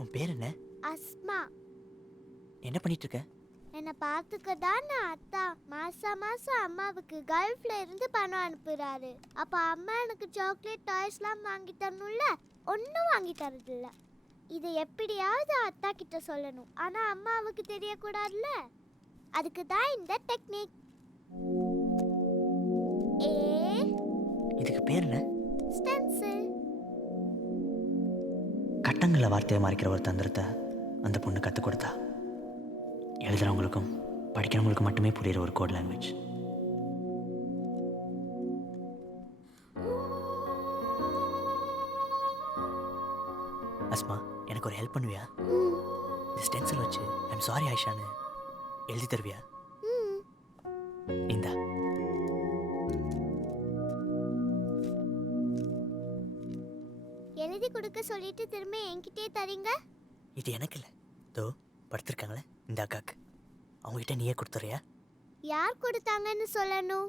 உன் பேர் என்ன? அஸ்மா. என்ன பண்ணிட்டு இருக்க? என்னை பார்த்துக்க தான் நான் அத்தா மாசம் அம்மாவுக்கு கல்ஃப்ல இருந்து பணம் அனுப்புறாரு. அப்போ அம்மா எனக்கு சாக்லேட் டாய்ஸ்லாம் வாங்கி தரணும்ல, ஒன்றும் வாங்கி தரதில்ல. இதை எப்படியாவது அத்தா கிட்ட சொல்லணும், ஆனால் அம்மாவுக்கு தெரியக்கூடாதுல்ல. அதுக்கு தான் இந்த டெக்னிக். இதுக்கு பேர் என்ன? ஸ்டென்சில். கட்டங்களில் வார்த்தையை மறைக்கிற ஒரு தந்திரத்தை அந்த பொண்ணு கற்றுக் கொடுத்தா. எழுதுறவங்களுக்கும் படிக்கிறவங்களுக்கும் மட்டுமே புரியுற ஒரு கோட் லாங்குவேஜ். அஸ்மா, எனக்கு ஒரு ஹெல்ப் பண்ணுவியா? இந்த ஸ்டென்சில் வச்சு ஐம் சாரி ஆயிஷான்னு எழுதி தருவியா? இந்தா. எழுதி கொடுக்க சொல்லிட்டு திரும்ப என்கிட்டே தரீங்க? இது எனக்கு இல்லை, தோ படுத்திருக்காங்களே இந்த அக்காக்கு, அவங்ககிட்ட நீயே கொடுத்துறியா? யார் கொடுத்தாங்கன்னு சொல்லணும்?